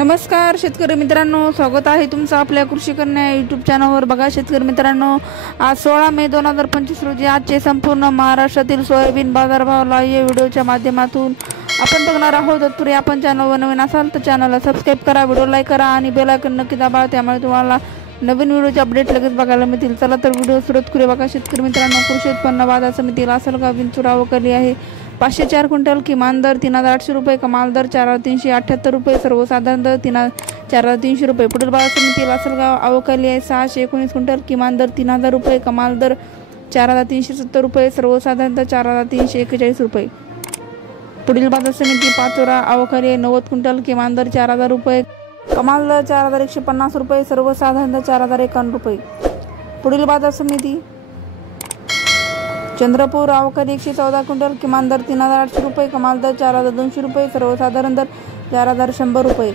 नमस्कार शेतकरी मित्रांनो, स्वागत आहे तुमचं आपल्या कृषी कन्या यूट्यूब चॅनलवर। बघा शेतकरी मित्रांनो, आज 16 मे 2025 रोजी आजचे संपूर्ण महाराष्ट्रातील सोयाबीन बाजारभाव लाईव्ह व्हिडिओच्या माध्यमातून आपण बघणार आहोत। तरी आपण चॅनलवर नवीन असाल तर चॅनलला सबस्क्राइब करा, व्हिडिओ लाईक करा आणि बेल आयकॉन नक्की दाबा, त्यामुळे तुम्हाला नवीन व्हिडिओचे अपडेट लगेच बघायला मिळतील। चला तर व्हिडिओ सुरुवात करूया। बघा शेतकरी मित्रांनो, कृषी उत्पन्न बाजार समितीला लासलगाव विंचूर आवकली आहे 504 क्विंटल, किमान दर 3800 रुपये, कमाल दर 4378 रुपये, सर्वसाधारण दर 4300 रुपये। पुढील बाजार समिती लासलगाव आवकली आहे 619 क्विंटल, किमान दर 3000 रुपये, कमाल दर 4370 रुपये, सर्वसाधारण दर 4341 रुपये। पुढील बाजार समिती पाचोरा आवकली आहे 90 क्विंटल, किमान दर 4000 रुपये, कमाल दर 4150 रुपये, सर्वसाधारण दर 4051 रुपये। पुढील बाजार समिती चंद्रपूर आवकली 114 क्विंटल, किमान दर 3800 रुपये, कमाल दर 4200 रुपये, सर्वसाधारण दर 4100 रुपये।